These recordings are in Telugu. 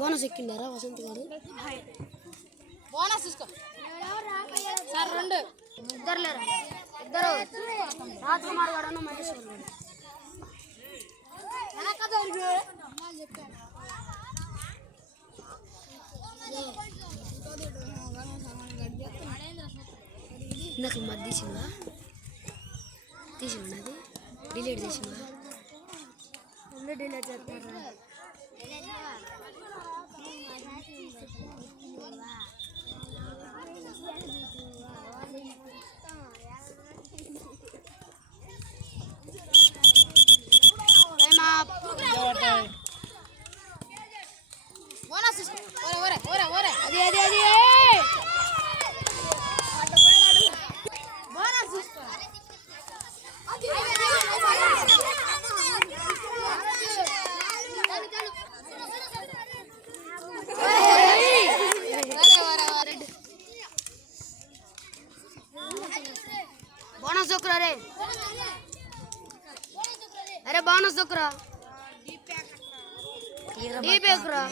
బోనస్ ఎక్కిండారా వసంత్ గారు? బోనస్ తీసుకో సార్. రెండు ఇద్దరు లేరా? ఇద్దరు రాజ్కుమార్ గారు మహేశ్వర్ గారు. నాకు మధ్య తీసిందా? తీసిందా? అది డిలీట్ చేసిందా? డిలీట్ చేస్తారా? బోనస్ తీసుకో. ఒరే ఒరే ఒరే అది అది అది బోనస్ తీసుకో. బోనస్ దొక్కురా రే. అరే బోనస్ దొక్కురా. డీప్ ఎక్కురా.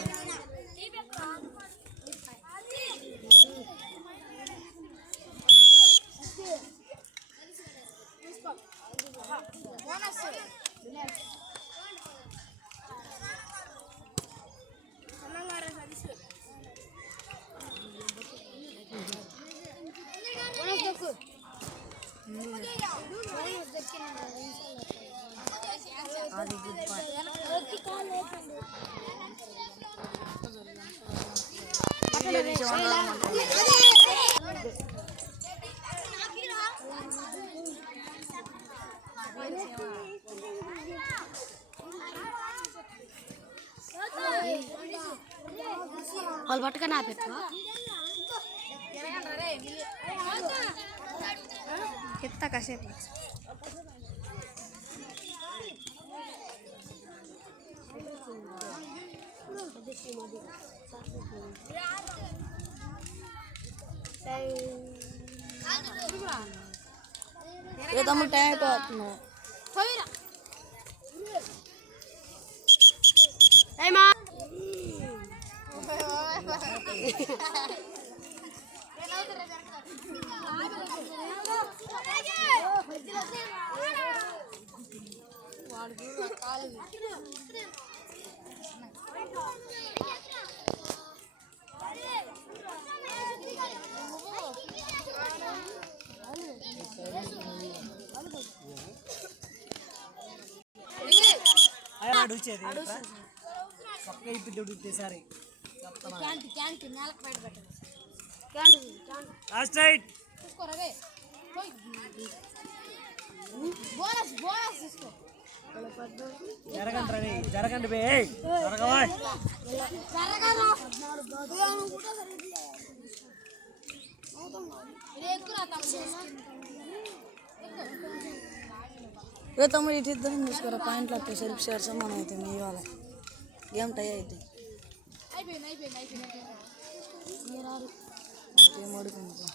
అది గుడ్ పార్ట్. వాళ్ళు పట్టుకొని ఆపెట్టువా. చెప్తా కాసేపు. తమ్ముడు టైం అయిపోతున్నా. అడుగుచేది పక్క ఇప్పి దొడుకుతే సరే లాస్ట్ రైట్ తీసుకోరా. బోనస్ బోనస్ తీసుకో. జరగండి రవి జరగండి బే జరగవా. ఏ తమ్ముడు ఇటు ఇద్దరం తీసుకోరా. పాయింట్లు వస్తాయి. సెల్ఫ్ షేర్ సమానం అయితే మీ ఇవాళ గేమ్ టై అయితే అయిపోయింది అయిపోయింది అయిపోయింది. ఏం అడుగుతుంది.